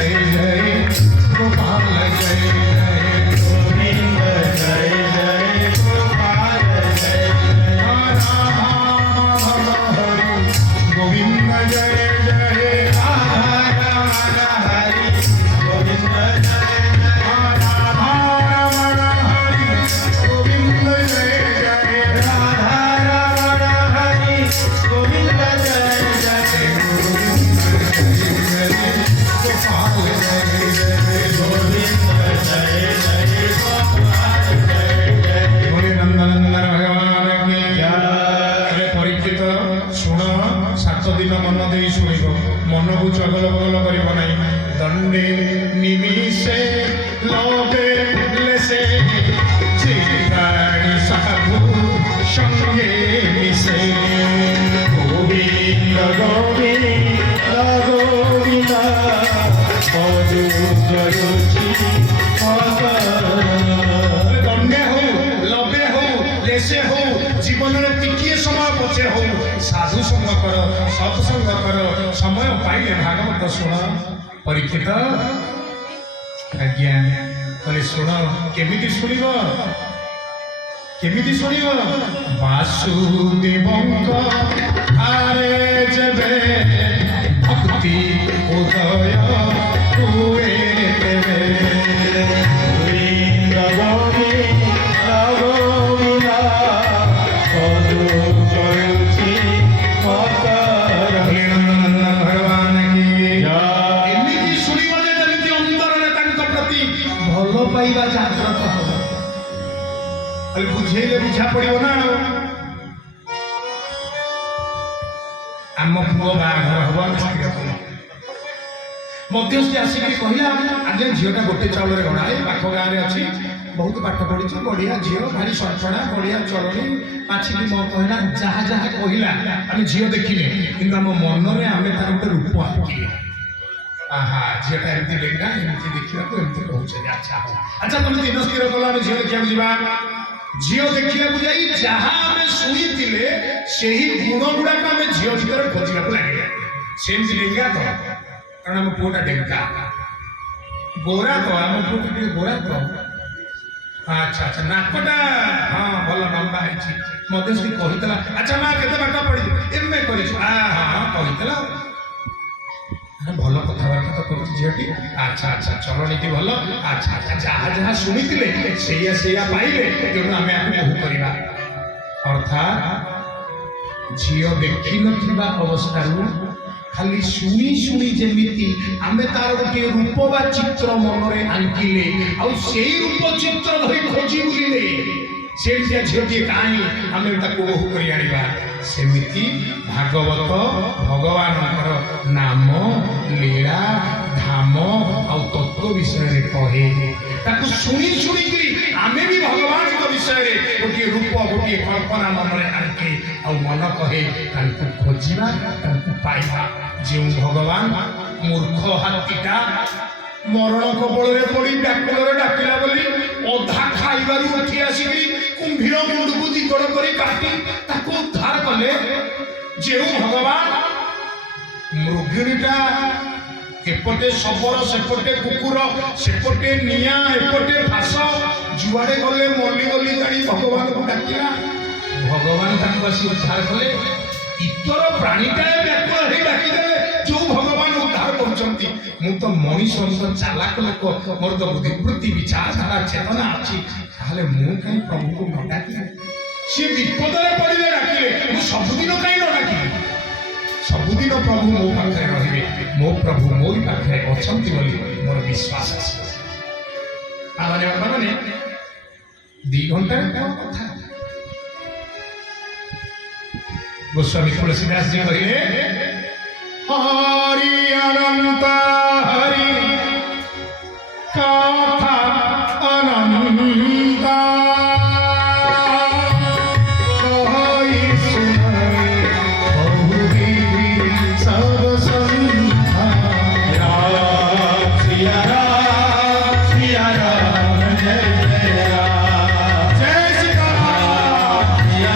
जय जय गोपाल जय जय गोविंद जय जय गोपाल जय राधा माधव हरि गोविंद जय जय राधा हरि गोविंद जय मन को चगल बगल कर दंडे निमिषे लोभे लेसे चिराणी साधु संगे मिसे गोविंद गोविंद गोविंद दंडे हो लोभे हो लेसे हो जीवन में टिकिए समय पचे हो साधु संग कर सत्संग कर समय पाइले भागवत शुण परीक्षित आज्ञा कहले शुण केमिति शुणिब वासुदेवंक आरे जबे भक्ति उदय हुए तेबे गोविंद गोविंद गोविंद पाइबा जागृत हो बुझेले बुझा पड़ो ना आम पुओ बाघर हम मध्यस्थी आसिक कहला आज झीटा गोटे चाउल गणाए पाख गाँव में अच्छी बहुत पाठ पढ़ी बढ़िया झील भारी सड़सड़ा बढ़िया चलनी पाछिकी म कहला जहाँ जहाँ कहला आम झील देखने कि आम मन में आम तार गोटे रूप आंकिले आहा झीटा एमती डेंगा एमती देखा एमती कहते अच्छा अच्छा तुम दिन स्थिर कल आम झील देखा जा झील देखा जाई जहाँ आम शुणी से गुण गुड़ाक आम झील भर खोजा लगे सेमती डेंगा तो कारण आम पुओटा डेंगा गोरा तो आम पुओटा गोरा तो अच्छा अच्छा नाकटा हाँ भल लंबा है मत कहला अच्छा माँ के बाट पड़ी एम ए कर हाँ कहला भल कथबार्ता तो कर झीटी अच्छा अच्छा चलनी भल अच्छा अच्छा जहाँ जहाँ शुणी से पाइले तेणु आम बहु करवा अर्थात झील देखी ना अवस्था खाली शुणी शुणी जमीती आमे तार गोटे रूप बा चित्र मन में आंकिले आउ से रूप चित्र धरी खोजी बुलिले से झीटी कहीं आम बहु कर आनिबा सेमिति भागवत भगवान नाम लीला धाम आ तत्व विषय कहे ताकू शुणी शुणी आमे भी भगवान विषय गोटे रूप गोटे कल्पना मन में आंके आ मन कहे खोजा पाइबा जो भगवान मूर्ख हाथीटा मरण कबल पड़ी व्याकुल डाकिला बोली अधा खाइबार उठी आसिक कुंभीर मुंड को दिगड़ कर काटी उद्धार कले जो भगवान मृगिणीटा एपटे शबर सेपटे कुकुर सेपटे निया एपटे फास जुआड़े गले मल्ली गली जानी भगवान को डाकिला भगवान उद्धार कले इतर प्राणीटा व्याकुल डाकिदेले जो भगवान उद्धार करछंती मु तो मनीष तो चालाक लोक मोर तो बुद्धिवृत्ति विचारधारा चेतना अच्छी ताहले मु कहीं प्रभु को न डाकी सी विपद में पड़े डाकिले मु सबुदिन कहीं न डाकी सबुदिन प्रभु मो पाखे रहिबे मो प्रभु मोरी पाखे अछंती बोली मोर विश्वास अछि माने 2 घंटा कथा गोस्वामी तुलसीदास जी कहिले हरि अनंत हरि कथा अनंत कहि सुनाई बहुरी सब संधा सिया राम जय जय राम जय सीताराम सिया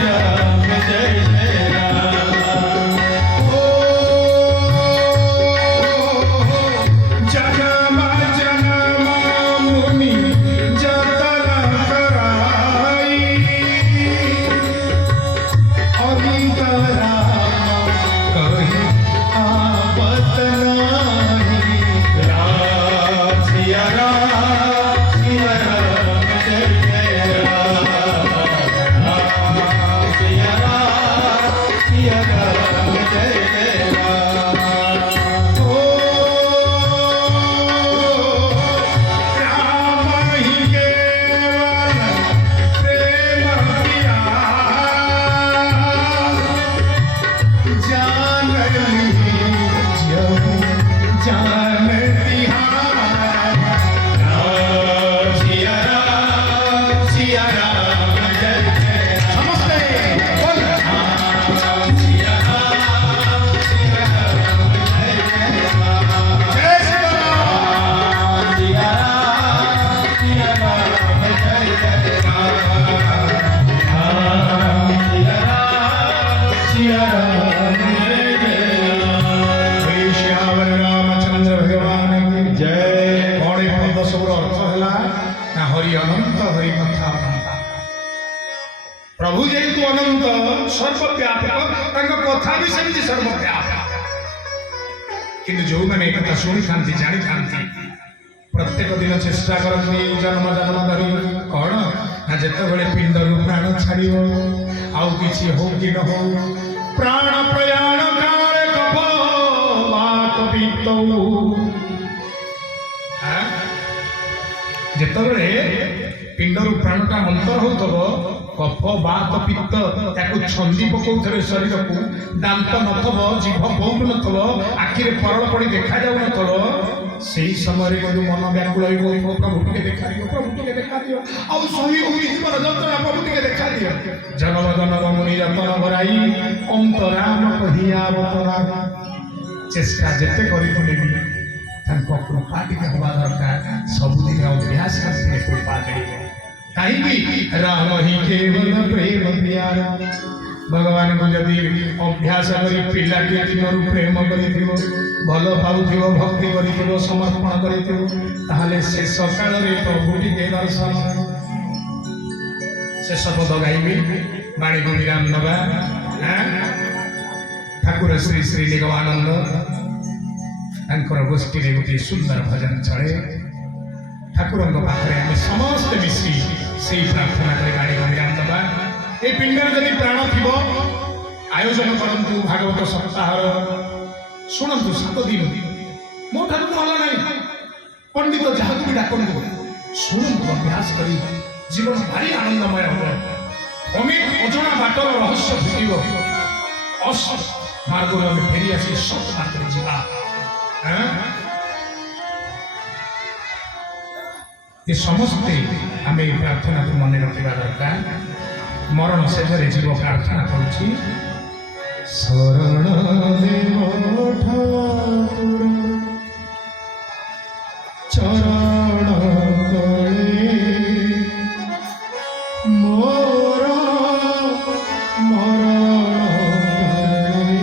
राम जय जय राम ଜାଣିଛନ୍ତି ସର୍ବବ୍ୟାପୀ। କିନ୍ତୁ ଯୋଉମାନେ ଏ କଥା ଶୁଣିଥାନ୍ତି ଜାଣିଥାନ୍ତି ପ୍ରତ୍ୟେକ ଦିନ ଚେଷ୍ଟା କରନ୍ତି ଜନ୍ମ ଧରି କଣ ନା ଯେତେବେଳେ ପିଣ୍ଡରୁ ପ୍ରାଣ ଛାଡ଼ିବ ଆଉ କିଛି ହଉ କି ନ ହଉ ପ୍ରାଣ ପ୍ରୟାଣ କାଳେ କପ ବାତ ପିତଉ। ଯେତେବେଳେ ପିଣ୍ଡରୁ ପ୍ରାଣଟା ଅନ୍ତର ହଉଥିବ କଫ ବାତ ପିତ୍ତ ତାକୁ ଛନ୍ଦି ପକଉଥିବେ ଶରୀରକୁ, ଦାନ୍ତ ନଥିବ, ଜିଭ ବହୁ ନଥିବ, ଆଖିରେ ପରଳ ପଡ଼ି ଦେଖାଯାଉନଥିବ, ସେଇ ସମୟରେ କିନ୍ତୁ ମନ ବ୍ୟାକୁଳ ହୋଇଥିବ ପ୍ରଭୁ ଟିକେ ଦେଖାଦିଅ, ପ୍ରଭୁ ଟିକେ ଦେଖାଦିଅ, ଆଉ ସହି ହଉନି ଜୀବନ ଯନ୍ତ୍ରଣା, ପ୍ରଭୁ ଟିକେ ଦେଖାଦିଅ। ଜନମ ଜନମ ମୁନି ଯତନ ଭରାଇ ଅନ୍ତରାମ କହିଆ ଅବତରାମ। ଚେଷ୍ଟା ଯେତେ କରିଥିଲେ ବି ତାଙ୍କ କୃପା ଟିକେ ହେବା ଦରକାର। ସବୁଦିନ ଅଭ୍ୟାସ ଆସିଲେ କୃପା ମିଳିବ। କାହିଁକି ରାମ ହିଁ କେବଳ ପ୍ରେମ ପ୍ରିୟାର। ଭଗବାନଙ୍କୁ ଯଦି ଅଭ୍ୟାସ କରି ପିଲାଟିଏ ଦିନରୁ ପ୍ରେମ କରିଥିବ, ଭଲ ପାଉଥିବ, ଭକ୍ତି କରିଥିବ, ସମର୍ପଣ କରିଥିବ, ତାହେଲେ ଶେଷ କାଳରେ ପ୍ରଭୁ ଟିକେ ଦର୍ଶନ। ଶେଷ ପଦ ଗାଇବି, ବାଣୀକୁ ବିରାମ ନବା। ଠାକୁର ଶ୍ରୀ ଶ୍ରୀ ନିଗମାନନ୍ଦ ତାଙ୍କର ଗୋଷ୍ଠୀରେ ଗୋଟିଏ ସୁନ୍ଦର ଭଜନ ଚଳେ। ଠାକୁରଙ୍କ ପାଖରେ ଆମେ ସମସ୍ତେ ମିଶି ସେଇ ପ୍ରାର୍ଥନା କରି ବାଣୀକୁ ବିରାମ ଦେବା। ଏ ପିଣ୍ଡରେ ଯଦି ପ୍ରାଣ ଥିବ ଆୟୋଜନ କରନ୍ତୁ ଭାଗବତ ସପ୍ତାହର। ଶୁଣନ୍ତୁ 7 ଦିନ ମୋ ଠାରୁ ନହେଲା ନାହିଁ, ପଣ୍ଡିତ ଯାହାକୁ ବି ଡାକନ୍ତୁ ଶୁଣନ୍ତୁ, ଅଭ୍ୟାସ କରି ଜୀବନ ଭାରି ଆନନ୍ଦମୟ ହେବ। ଅଜଣା ବାଟର ରହସ୍ୟ ଫୁଟିବ। ଅସତ୍ ମାର୍ଗରୁ ଆମେ ଫେରି ଆସି ସତ୍ ମାର୍ଗରେ ଯିବା। ଏ ସମସ୍ତେ ଆମେ এই ପ୍ରାର୍ଥନାକୁ ମନେ ରଖିବା ଦରକାର। ମରଣ ଶେଷରେ ଜୀବ ପ୍ରାର୍ଥନା କରୁଛି, ଶରଣ ଦେବ ଠାକୁର ଚରଣ ତଳେ ମୋର ମରଣ ତଳେ।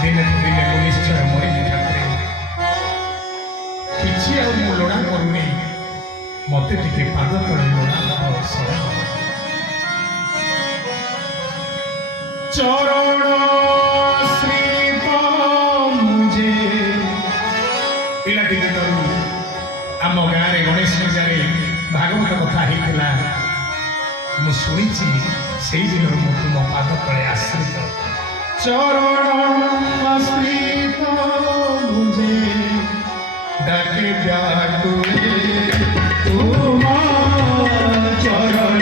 ଦିନେ ଦିନେ ମୁଁ ନିଶ୍ଚୟ ମରିବି ଠାକୁରେ, କିଛି ଆଉ ମୁଁ ଲୋଡ଼ା କରୁନି, ମତେ ଟିକେ ପାଦ ତଳେ ଲୋଡ଼ା ଶରଣ। ଚରଣ ଶ୍ରୀପ ମୁଝେ। ପିଲାଟି ଦିନରୁ ଆମ ଗାଁରେ ଗଣେଶ ପୂଜାରେ ଭାଗବତ କଥା ହେଇଥିଲା, ମୁଁ ଶୁଣିଛି। ସେଇ ଦିନରୁ ମୁଁ ତୁମ ପାଦ ତଳେ ଆଶ୍ରିତ। ଚରଣ ଆଶ୍ରିତ ମୁଝେ ডাকে ব্যাকুলে তোমার চরণ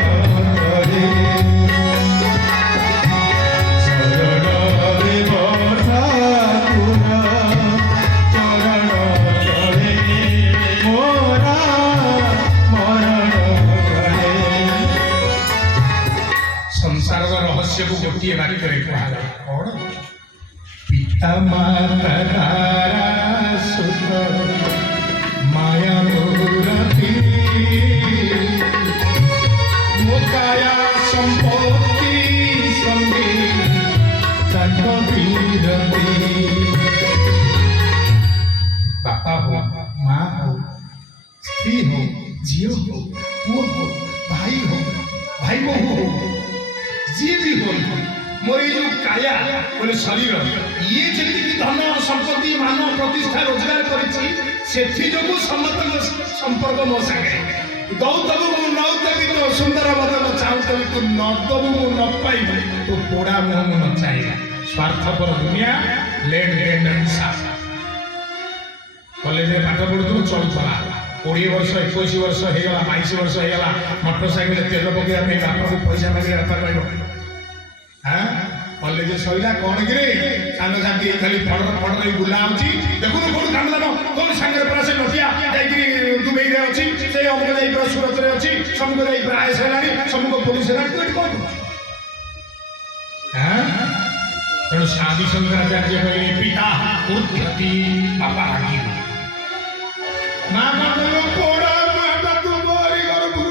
তলে। চরণ দেব ঠাকুর চরণ তলে মোরা মরণ তলে। ସଂସାରର ରହସ୍ୟକୁ ଗୋଟିଏ ବାକ୍ୟରେ କୁହାଯାଏ, କଣ? ପିତା ମାତା ତାରା ସୁତ माया मूर्ति मुकाया संपत्ति संगे तत्व विरति। बापा हो, माँ हो, स्त्री हो, झील हो, पुओ हो, भाई बहू हो, जी भी हो, मोर ये जो काया बोले शरीर, ये जी धन संपत्ति मान प्रतिष्ठा रोजगार करी से जो समस्त संपर्क मो सागे दौतबु मु नौतबी तो सुंदर बदन चाहूतबी तू नदबु मु न पाइबी तो पोड़ा मुह मु न चाहिए। स्वार्थपर दुनिया लेन देन हिसाब। कॉलेज में पाठ पढ़ुथु चलुला 20 वर्ष 21 वर्ष होगा 22 वर्ष होगा मोटरसाइकिल तेल पकड़ा बापा को पैसा मांगे बापा कह हाँ कॉलेज सैला कौन कि सांग साथी खाली फड़ फड़ बुला देखुन कौन कामदान कौन सांगे पूरा से नटिया दुबई में अच्छी से अमुक जा सूरत में अच्छी समूक जा आयस है समूक पुलिस है कौन तेणु आदि शंकराचार्य कहले पिता उद्धति बापा आगे माँ कह पोड़ा माता तुम्हारी घर गुरु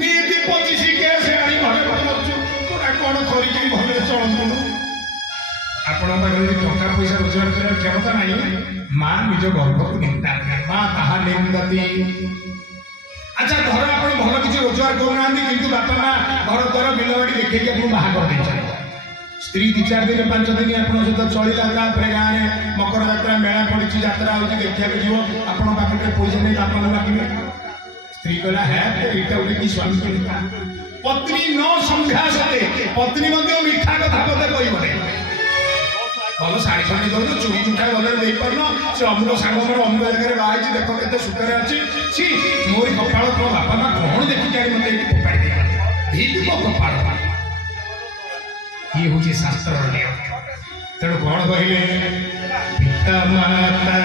नीति 25 केस आनी घरे कौन करी भले चलतु आपण टका पैसा रोजगार कर क्षमता नहीं माँ निज गर्भ को निंदा माँ ताहा निंदती। अच्छा धर आप भल किसी रोजगार करूना किंतु बापा माँ घर द्वार बिलबाड़ी देखिए आपको बाहा कर स्त्री 2-4 दिन 5 दिन आपन सहित चलिला गाँव में मकर जात्रा मेला पड़ी जात्रा होती देखा जीव आपण पाखे पैसा नहीं बापा मांगे स्त्री कहला है एटा गोटे कि स्वामी पत्नी न समझा सके पत्नी मिठा कथा कथा कहबे भल शाढ़ी खंडी दौन चूड़ी मुठा भले दे पारन से अमुक सांग मोर अमुक जगह बाहर देख के सुखरे अच्छी सी मोरी कपाल तो बापा माँ कौन देखी जाए मत फोपाड़ी दे कपाल ये हूँ शास्त्र नियम तेणु कौन कहले पिता माता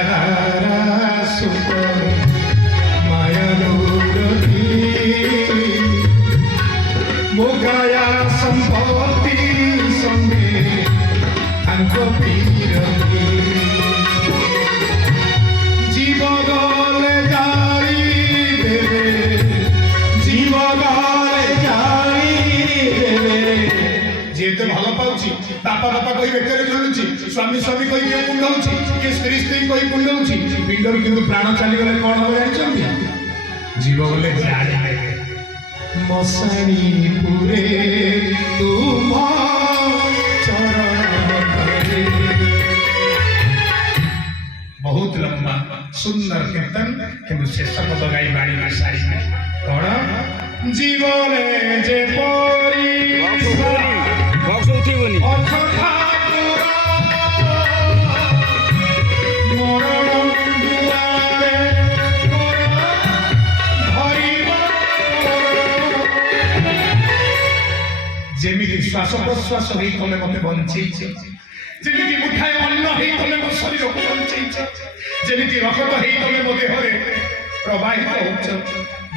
माया मोगाया संपत्ति संगे जीव गले जाई देवे जीव गले जाई देवे जेते भल पाउची बापा बापा कही बेकर झुलुची स्वामी स्वामी कही के कुंडौची के स्त्री स्त्री कही कुंडौची पिंडर किंतु प्राण चली गले कोन हो जानिछंती जीव गले जाई देवे मसाणी पुरे तुम बहुत लंबा सुंदर कीर्तन किंतु शेष पद गाई बाड़ी में सारी कौन जीवने जे परी बॉक्स उठिबनी जेमिति श्वास प्रश्वास हो तुम मत बंचे जेमिति मुठाए अन्न हो तुम मो शरीर को बंचे जेमिति रक्त हो तुम मो देह प्रवाहित हो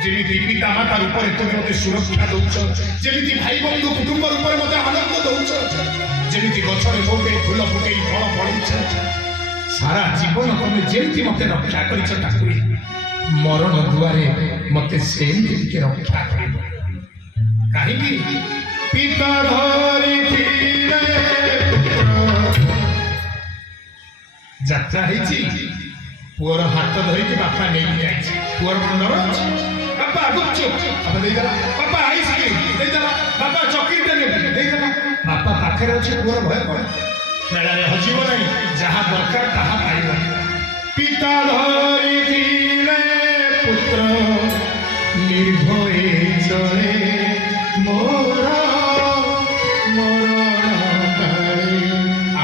जेमिति पिता माता रूप में तुम मत सुरक्षा दौच जेमिति भाई बंधु कुटुंब रूप में मत आनंद दौच जेमिति गछरे मोगे फूल फुटे फल फलुच सारा जीवन तुम जेमिति मत रक्षा कर मरण दुआरे मत सेमति रक्षा कर कहीं पिता धरी যাত্রা হয়েছি পুয়ার হাত ধরিকি বাপা নেই যাইছি পুয়ার মনে আছে বাপা গুচ্ছু বাপা দেইদেলা বাপা আইসক্রিম দেইদেলা বাপা চকলেট দেইদেলা বাপা পাখে আছে পুয়ার ভয় করে মেলারে হজিব নাই যাহা দরকার তাহা পাইব পিতা ধরিলে পুত্র নির্ভয়ে চলে মোর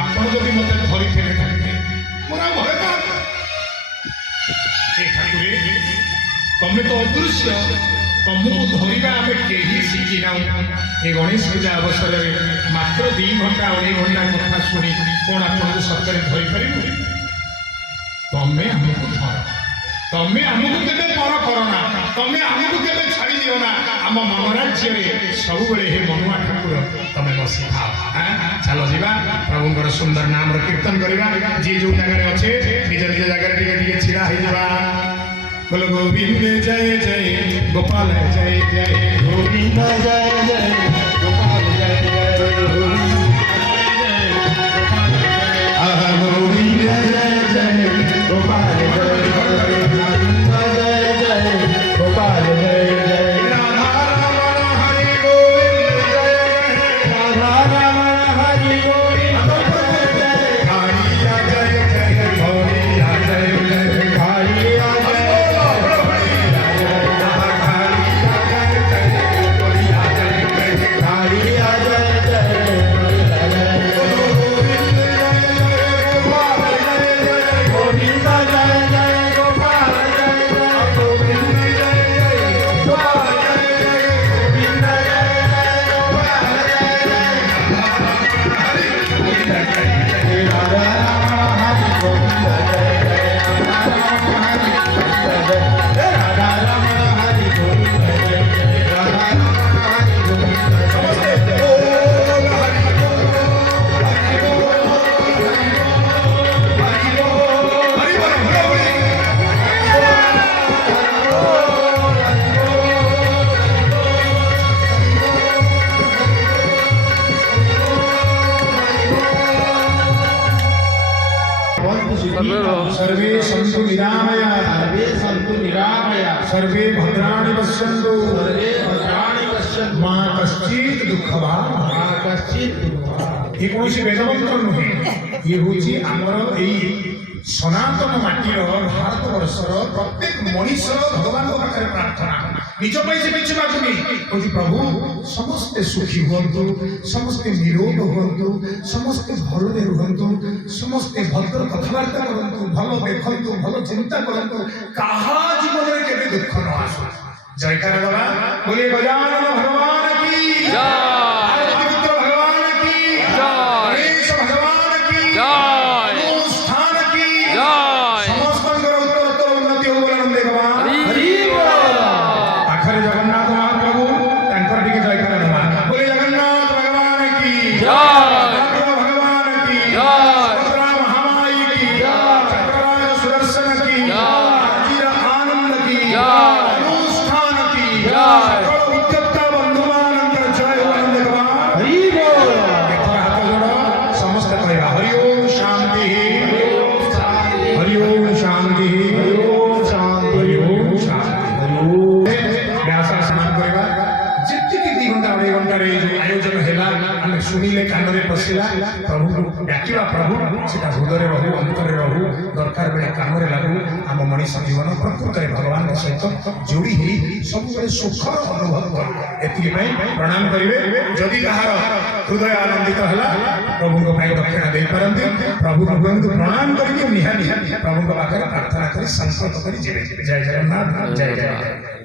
ଆପଣ ଯଦି ମତେ ଧରିଥିଲେ ଠାକୁରେ ମୋର ଆଉ ଭୟ କାହା ଠାକୁରେ ତମେ ତ ଅଦୃଶ୍ୟ ତମକୁ ଧରିବା ଆମେ କେହି ଶିଖିନାହୁଁ ଏ ଗଣେଶ ପୂଜା ଅବସରରେ ମାତ୍ର 2 ଘଣ୍ଟା 2.5 ଘଣ୍ଟା କଥା ଶୁଣି କ'ଣ ଆପଣଙ୍କୁ ସତରେ ଧରିପାରିବୁ ତମେ ଆମକୁ ଧର ତମେ ଆମକୁ କେବେ ପର କର ନା ତମେ ଆମକୁ କେବେ ଛାଡ଼ି ଦିଅ ନା ଆମ ମନ ରାଜ୍ୟରେ ସବୁବେଳେ ହେ ମନୁଆ ଠାକୁର ତମେ ବସିଥାଅ ଚାଲ ଯିବା ପ୍ରଭୁଙ୍କର ସୁନ୍ଦର ନାମର କୀର୍ତ୍ତନ କରିବା ଯିଏ ଯୋଉ ଜାଗାରେ ଅଛେ ନିଜ ନିଜ ଜାଗାରେ ଟିକେ ଟିକେ ଛିଡ଼ା ହେଇଯିବା बोलो गोविंद जय जय गोपाल जय जय गोविंद जय जय गोपाल जय जय गोविंद जय जय गोपाल जय जय गोपाल जय जय राधा रमण हरि गोविंद जय राधा रमण हरि गोविंद जय कालिया जय जय गौरिया जय जय कालिया सर्वे सन्तु निरामया सर्वे भद्राणि पश्यन्तु सर्वे भद्राणि पश्यन्तु मा कश्चित् दुःखभाग् मा कश्चित् ये कौन वेदमंत्र नुहे ये हूँ आमर यही सनातन माटीर भारत वर्षर प्रत्येक मनीष भगवान पाखे प्रार्थना निज से किसी मागुनी कौन प्रभु समस्ते सुखी हुंतु समस्ते निरोग हुंतु समस्ते भलरे रुहंतु समस्ते भद्र कथबार्ता करंतु भल देखंतु भल चिंता करंतु काहा जीवन में केबे दुख न आसु जयकार बाबा बोले गजानन भगवान की जय। आदित्य भगवान की गणेश भगवान की अनुष्ठान की समस्तंकर उत्तर उन्नति हो बोलनंदे भगवान आखिर जगन्नाथ महाप्रभु तांकर टिके जयकार बाबा बोले जगन्नाथ भगवान की बलभद्र भगवान की सुभद्रा महामाई की चक्रराज सुदर्शन की राजीव आनंद की अनुष्ठान की सकल उद्योक्ता बंधुमानंतर जय बोलनंदे भगवान एथर हाथ जोड़ समस्त कहवा हरि ओम शांति हरि ओम शांति हरि ओम शांति हरि ओम शांति व्यास स्नान करवा जितकी 2 घंटा 2.5 घंटा रे आयोजन हैला हम सुनिले कान रे पसिला प्रभु डाकिवा प्रभु सेटा हृदय रहू अंतर रहू दरकार बेले काम रे लागू हम मनीष जीवन प्रकृत भगवान सहित जोड़ी ही सब सुख अनुभव कर एति प्रणाम करिवे जदि कहार हृदय आनंदित हला प्रभु को पाई दक्षिणा दे परंती प्रभु भगवान को प्रणाम करिके निहानी प्रभु को पाखरे प्रार्थना करी संकल्प करी जेबे जय जगन्नाथ जय जय